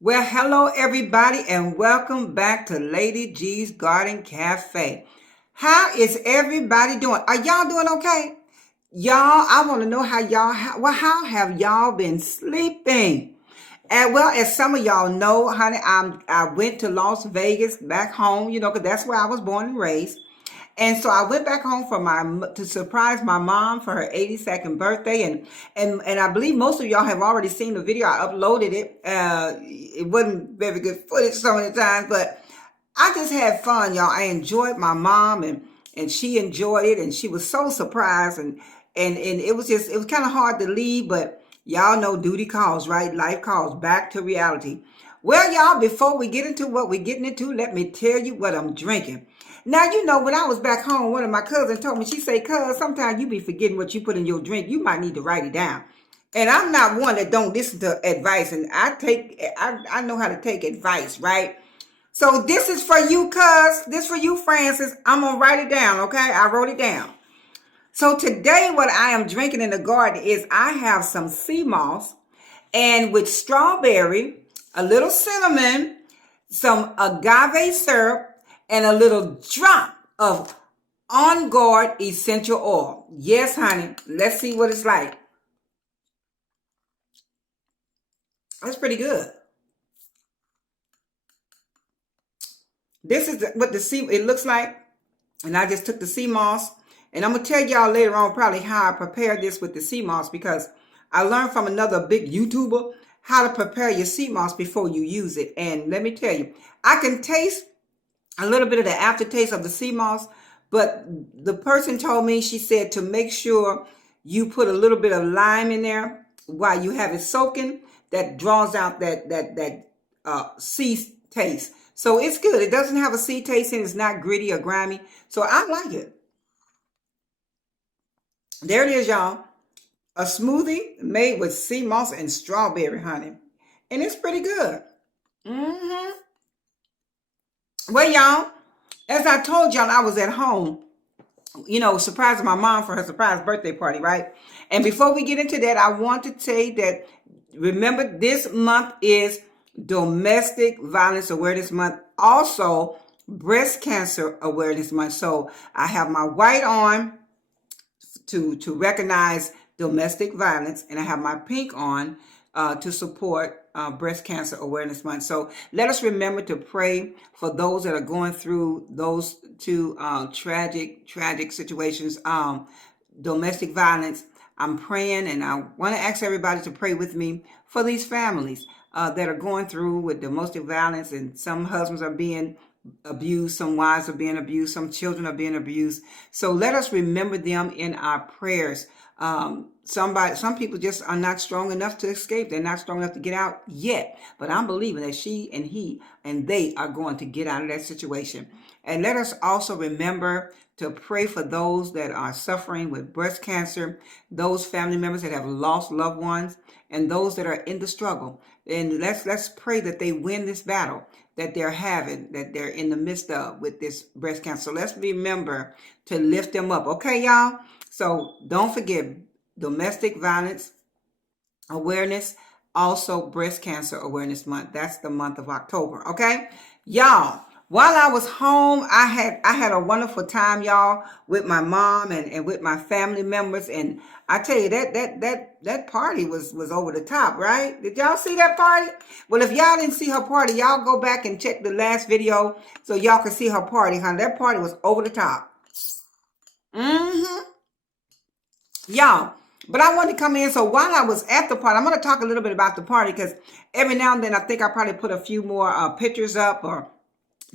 Well, hello everybody, and welcome back to Lady G's Garden Cafe. How is everybody doing? Are y'all doing okay? Y'all, I want to know how have y'all been sleeping? And well, as some of y'all know, honey, I went to Las Vegas back home, because that's where I was born and raised. And so I went back home for to surprise my mom for her 82nd birthday, and I believe most of y'all have already seen the video. I uploaded it. It wasn't very good footage some of the times, but I just had fun, y'all. I enjoyed my mom, and she enjoyed it, and she was so surprised, and it was kind of hard to leave, but y'all know duty calls, right? Life calls back to reality. Well, y'all, before we get into what we're getting into, let me tell you what I'm drinking. Now, when I was back home, one of my cousins told me, she said, "Cuz, sometimes you be forgetting what you put in your drink. You might need to write it down." And I'm not one that don't listen to advice, and I know how to take advice, right? So this is for you, cuz. This for you, Francis. I'm gonna write it down, okay? I wrote it down. So today, what I am drinking in the garden is I have some sea moss, and with strawberry, a little cinnamon, some agave syrup, and a little drop of On Guard essential oil. Yes, honey. Let's see what it's like. That's pretty good. This is what it looks like. And I just took the sea moss. And I'm going to tell y'all later on probably how I prepared this with the sea moss, because I learned from another big YouTuber how to prepare your sea moss before you use it. And let me tell you, I can taste a little bit of the aftertaste of the sea moss, but the person told me, she said, to make sure you put a little bit of lime in there while you have it soaking. That draws out that sea taste. So it's good. It doesn't have a sea taste, and it's not gritty or grimy. So I like it. There it is, y'all. A smoothie made with sea moss and strawberry, honey. And it's pretty good. hmm Well, y'all, as I told y'all, I was at home, surprising my mom for her surprise birthday party, right? And before we get into that, I want to say that, remember, this month is Domestic Violence Awareness Month, also Breast Cancer Awareness Month. So I have my white on to recognize domestic violence, and I have my pink on to support Breast Cancer Awareness Month. So let us remember to pray for those that are going through those two tragic situations, domestic violence. I'm praying, and I want to ask everybody to pray with me for these families that are going through with domestic violence, and some husbands are being abused, some wives are being abused, some children are being abused. So let us remember them in our prayers. Some people just are not strong enough to escape. They're not strong enough to get out yet. But I'm believing that she and he and they are going to get out of that situation. And let us also remember to pray for those that are suffering with breast cancer, those family members that have lost loved ones, and those that are in the struggle. And let's pray that they win this battle that they're in the midst of with this breast cancer. So let's remember to lift them up. Okay, y'all? So don't forget Domestic Violence Awareness, also Breast Cancer Awareness Month. That's the month of October. Okay, y'all. While I was home, I had a wonderful time, y'all, with my mom and with my family members. And I tell you, that party was over the top, right? Did y'all see that party? Well, if y'all didn't see her party, y'all go back and check the last video so y'all can see her party, honey. That party was over the top. Mm-hmm. Y'all, but I wanted to come in. So while I was at the party, I'm going to talk a little bit about the party, because every now and then I think I probably put a few more pictures up or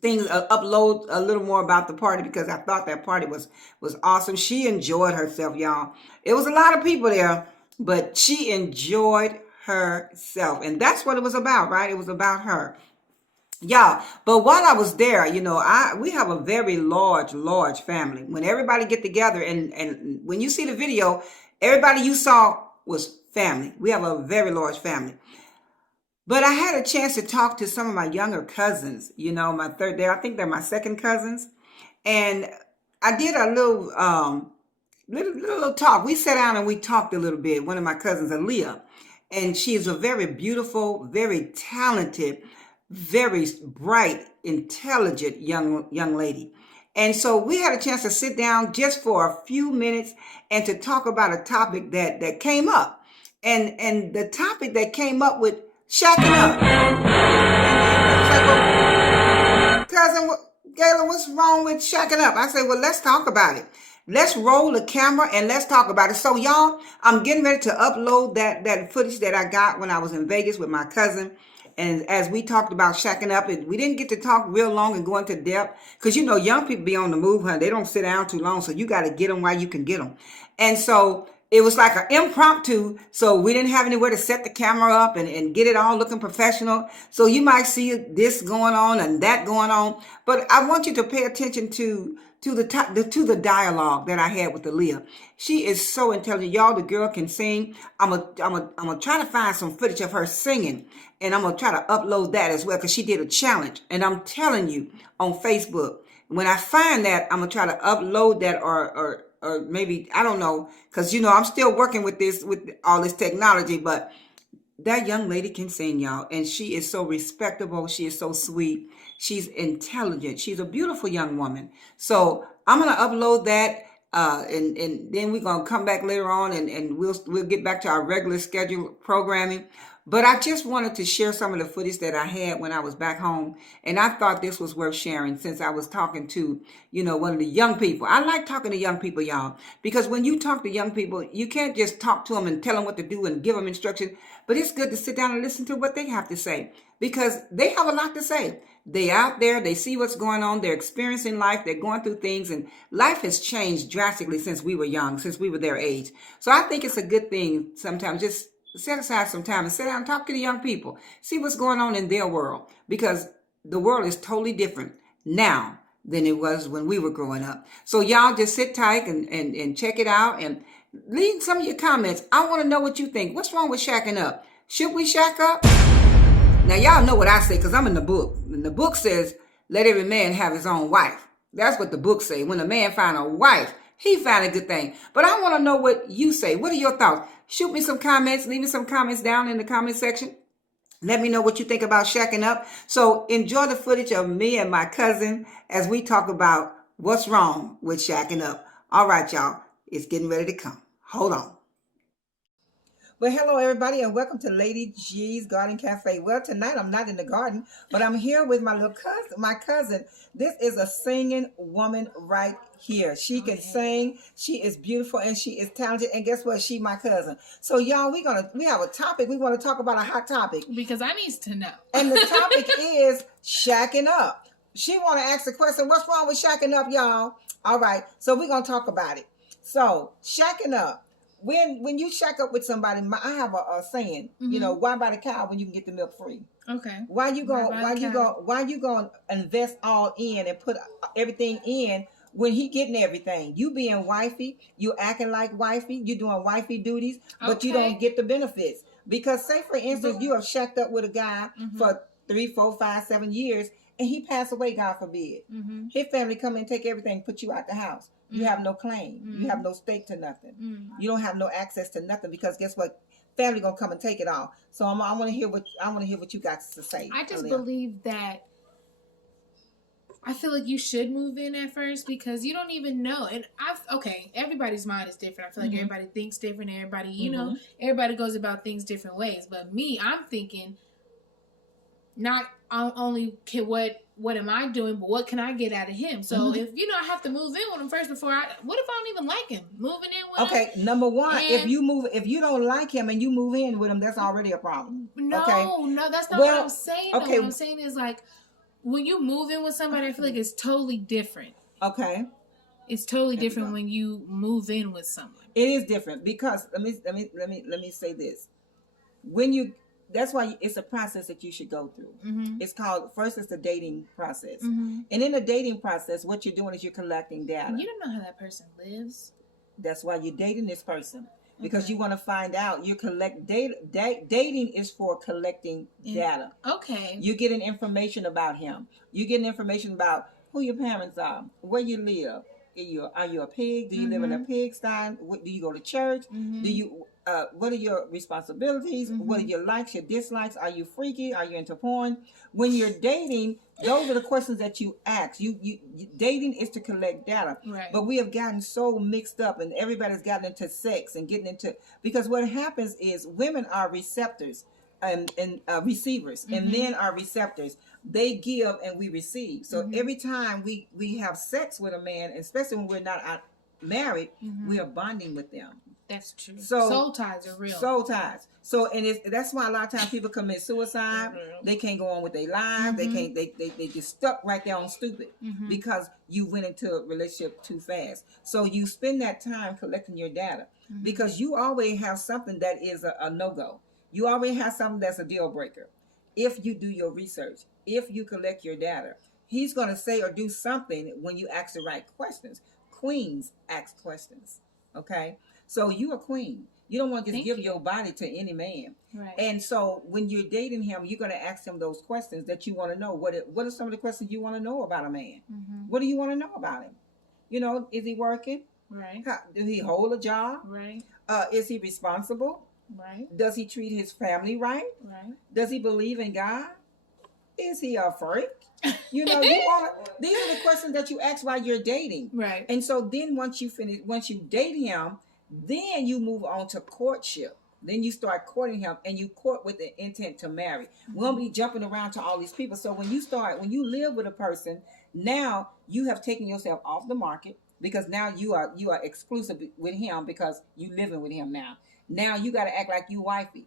things, upload a little more about the party, because I thought that party was awesome. She enjoyed herself, y'all. It was a lot of people there, but she enjoyed herself, and that's what it was about, right? It was about her. Yeah, but while I was there, we have a very large family. When everybody get together, and when you see the video, everybody you saw was family. We have a very large family. But I had a chance to talk to some of my younger cousins, my third there. I think they're my second cousins. And I did a little talk. We sat down and we talked a little bit. One of my cousins, Aaliyah. And she is a very beautiful, very talented, very bright, intelligent young lady. And so we had a chance to sit down just for a few minutes and to talk about a topic that came up. And the topic that came up with shacking up. And it was like, well, cousin, Gayla, what's wrong with shacking up? I said, well, let's talk about it. Let's roll the camera and let's talk about it. So y'all, I'm getting ready to upload that footage that I got when I was in Vegas with my cousin. And as we talked about shacking up, we didn't get to talk real long and go into depth because, you know, young people be on the move, huh? They don't sit down too long. So you got to get them while you can get them. And so it was like an impromptu. So we didn't have anywhere to set the camera up and get it all looking professional. So you might see this going on and that going on. But I want you to pay attention to the dialogue that I had with Aaliyah. She is so intelligent. Y'all, the girl can sing. I'm gonna try to find some footage of her singing, and I'm gonna try to upload that as well because she did a challenge. And I'm telling you, on Facebook, when I find that, I'm gonna try to upload that or maybe, I don't know, because you know I'm still working with all this technology, but that young lady can sing, y'all, and she is so respectable. She is so sweet. She's intelligent. She's a beautiful young woman. So I'm gonna upload that, and then we're gonna come back later on, and we'll get back to our regular scheduled programming. But I just wanted to share some of the footage that I had when I was back home, and I thought this was worth sharing since I was talking to, you know, one of the young people. I like talking to young people, y'all, because when you talk to young people, you can't just talk to them and tell them what to do and give them instructions, but it's good to sit down and listen to what they have to say because they have a lot to say. They out there, they see what's going on, they're experiencing life, they're going through things, and life has changed drastically since we were young, since we were their age. So I think it's a good thing sometimes just set aside some time and sit down and talk to the young people, see what's going on in their world, because the world is totally different now than it was when we were growing up. So y'all just sit tight and check it out and leave some of your comments. I want to know what you think. What's wrong with shacking up? Should we shack up? Now, y'all know what I say because I'm in the book. And the book says, let every man have his own wife. That's what the book says. When a man find a wife, he found a good thing. But I want to know what you say. What are your thoughts? Shoot me some comments. Leave me some comments down in the comment section. Let me know what you think about shacking up. So enjoy the footage of me and my cousin as we talk about what's wrong with shacking up. All right, y'all. It's getting ready to come. Hold on. Well, hello, everybody, and welcome to Lady G's Garden Cafe. Well, tonight I'm not in the garden, but I'm here with my little cousin. My cousin. This is a singing woman right here. She can sing. She is beautiful and she is talented. And guess what? She my cousin. So, y'all, we have a topic. We want to talk about a hot topic because I needs to know. And the topic is shacking up. She want to ask the question, what's wrong with shacking up, y'all? All right, so we're gonna talk about it. So, shacking up. When you shack up with somebody, I have a saying, you know, why buy the cow when you can get the milk free? Okay. Why you gonna invest all in and put everything in when he getting everything? You being wifey, you acting like wifey, you doing wifey duties, but you don't get the benefits. Because say for instance, you have shacked up with a guy for 3, 4, 5, 7 years, and he passed away, God forbid. His family come and take everything, put you out the house. You have no claim. You have no stake to nothing. You don't have no access to nothing because guess what? Family gonna come and take it all. So I want to hear what you got to say. I just believe that. I feel like you should move in at first because you don't even know. And everybody's mind is different. I feel like everybody thinks different. Everybody, you know, everybody goes about things different ways. But me, I'm thinking not only what am I doing, but what can I get out of him? So if I have to move in with him first what if I don't even like him? Moving in with him. Okay, number one, if you don't like him and you move in with him, that's already a problem. No, that's not what I'm saying. Okay. What I'm saying is like when you move in with somebody, I feel like it's totally different. Okay. It's totally different when you move in with someone. It is different because let me say this. That's why it's a process that you should go through. It's called, first it's the dating process. And in the dating process, what you're doing is you're collecting data. You don't know how that person lives. That's why you're dating this person. Because you want to find out. You collect data. Dating is for collecting data. Okay. You're getting information about him. You're getting information about who your parents are, where you live. Are you a pig? Do you live in a pigsty? Do you go to church? Do you what are your responsibilities? Mm-hmm. What are your likes, your dislikes? Are you freaky? Are you into porn? When you're dating, those are the questions that you ask. Dating is to collect data, Right. but we have gotten so mixed up, and everybody's gotten into sex and getting into, because what happens is women are receptors and receivers, Mm-hmm. and men are receptors. They give and we receive. So Mm-hmm. every time we have sex with a man, especially when we're not married, Mm-hmm. we are bonding with them. That's true. So soul ties are real. Soul ties. So, and that's why a lot of times people commit suicide. Mm-hmm. They can't go on with their lives. Mm-hmm. They can't. They just stuck right there on stupid Mm-hmm. because you went into a relationship too fast. So you spend that time collecting your data Mm-hmm. because you always have something that is a no go. You always have something that's a deal breaker. If you do your research, if you collect your data, he's going to say or do something when you ask the right questions. Queens ask questions. Okay. So you're a queen. You don't want to just Thank give you. your body to any man. Right. And so when you're dating him, you're going to ask him those questions that you want to know. What are some of the questions you want to know about a man? Mm-hmm. What do you want to know about him? You know, is he working? Right. Do he hold a job? Right. Is he responsible? Right. Does he treat his family right? Right. Does he believe in God? Is he a freak? You know, these are the questions that you ask while you're dating. Right. And so then once you date him, then you move on to courtship. Then you start courting him, and you court with the intent to marry. We won't be jumping around to all these people. So when you live with a person, now you have taken yourself off the market, because now you are exclusive with him because you living with him now. Now you got to act like you wifey.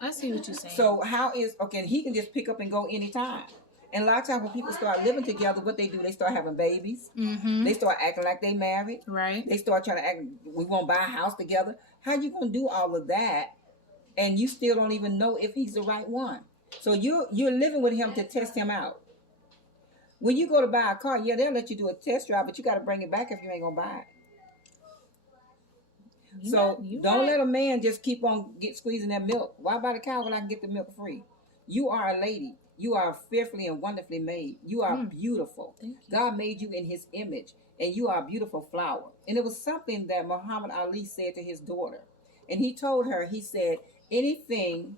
I see what you're saying. So and he can just pick up and go anytime. And a lot of times when people start living together, what they do, they start having babies. Mm-hmm. They start acting like they married. Right. They start trying to act, we won't buy a house together. How you going to do all of that and you still don't even know if he's the right one? So you're living with him to test him out. When you go to buy a car, yeah, they'll let you do a test drive, but you got to bring it back if you ain't going to buy it. Don't let a man just keep on squeezing that milk. Why buy the cow when I can get the milk free? You are a lady. You are fearfully and wonderfully made. You are beautiful. God made you in his image, and you are a beautiful flower. And it was something that Muhammad Ali said to his daughter. And he told her, he said, anything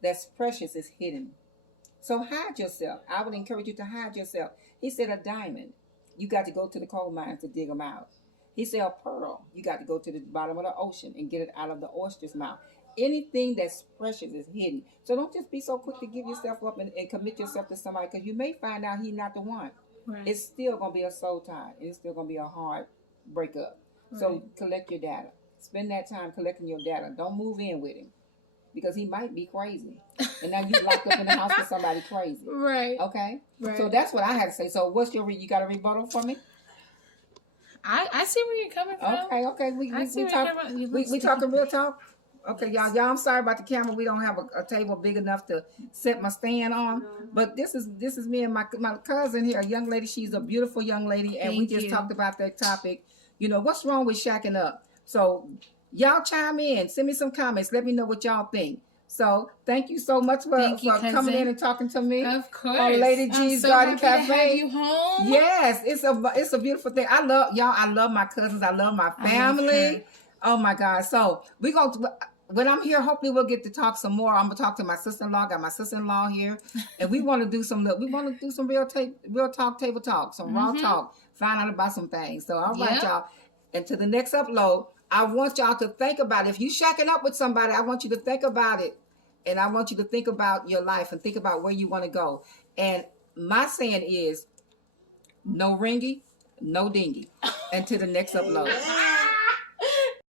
that's precious is hidden. So hide yourself. I would encourage you to hide yourself. He said a diamond, you got to go to the coal mines to dig them out. He said a pearl, you got to go to the bottom of the ocean and get it out of the oyster's mouth. Anything that's precious is hidden. So don't just be so quick to give yourself up and commit yourself to somebody, because you may find out he's not the one. Right. It's still going to be a soul tie. It's still going to be a hard breakup. Right. So collect your data. Spend that time collecting your data. Don't move in with him, because he might be crazy. And now you locked up in the house with somebody crazy. Right. Okay? Right. So that's what I had to say. So what's you got a rebuttal for me? I see where you're coming from. Okay. We talking real talk? Okay, y'all, I'm sorry about the camera. We don't have a table big enough to set my stand on. But this is me and my cousin here, a young lady. She's a beautiful young lady, and we just talked about that topic. You know, what's wrong with shacking up? So y'all chime in, send me some comments, let me know what y'all think. So thank you so much for coming in and talking to me. Of course, on Lady G's Garden Cafe. To have you home. Yes, it's a beautiful thing. I love my cousins. I love my family. Oh my God! So we gonna. When I'm here, hopefully we'll get to talk some more. I'm gonna talk to my sister-in-law. Got my sister-in-law here, and we want to do some. We want to do some real talk, table talk, some raw talk. Find out about some things. So all right, y'all. And to the next upload, I want y'all to think about it. If you shacking up with somebody, I want you to think about it, and I want you to think about your life and think about where you want to go. And my saying is, no ringy, no dingy. And to the next upload.